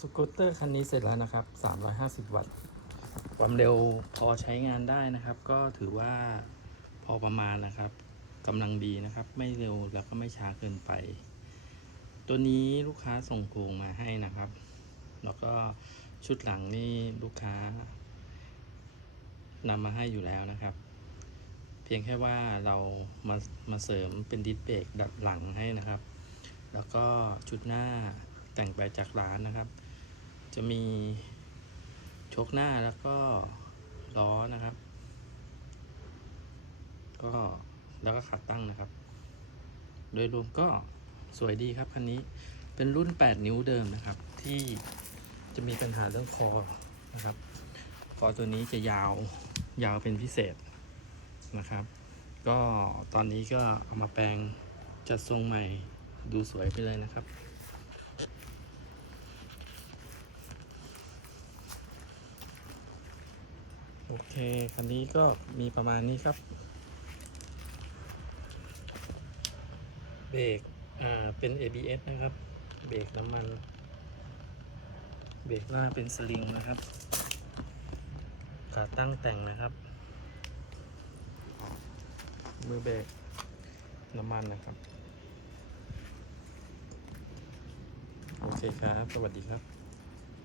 สกูตเตอร์คันนี้เสร็จแล้วนะครับ 350 วัตต์ ความเร็วพอใช้งานได้นะครับ ก็ถือว่าพอประมาณนะครับกำลังดีนะครับ ไม่เร็วแล้วก็ไม่ช้าเกินไป ตัวนี้ลูกค้าส่งโครงมาให้นะครับ แล้วก็ชุดหลังนี่ลูกค้านำมาให้อยู่แล้วนะครับ เพียงแค่ว่าเรามามาเสริมเป็นดิสเบรกดัดหลังให้นะครับ แล้วก็ชุดหน้าแต่งไปจากร้านนะครับ จะมีชคหน้าแล้วก็ล้อนะครับ ก็แล้วก็ขาตั้งนะครับ โดยรวมก็สวยดีครับคันนี้เป็นรุ่น 8 นิ้วเดิมนะครับ ที่จะมีปัญหาเรื่องคอนะครับ คอตัวนี้จะยาวยาวเป็นพิเศษนะครับ ก็ตอนนี้ก็เอามาแปลงจัดทรงใหม่ดูสวยไปเลยนะครับ อเค คันนี้ก็มีประมาณนี้ครับ เบรก อ่า เป็น ABS นะครับ เบรกน้ำมัน เบรกหน้าเป็นสลิงนะครับขาตั้งแต่งนะครับ มือเบรกน้ำมันนะครับ โอเคครับ สวัสดีครับ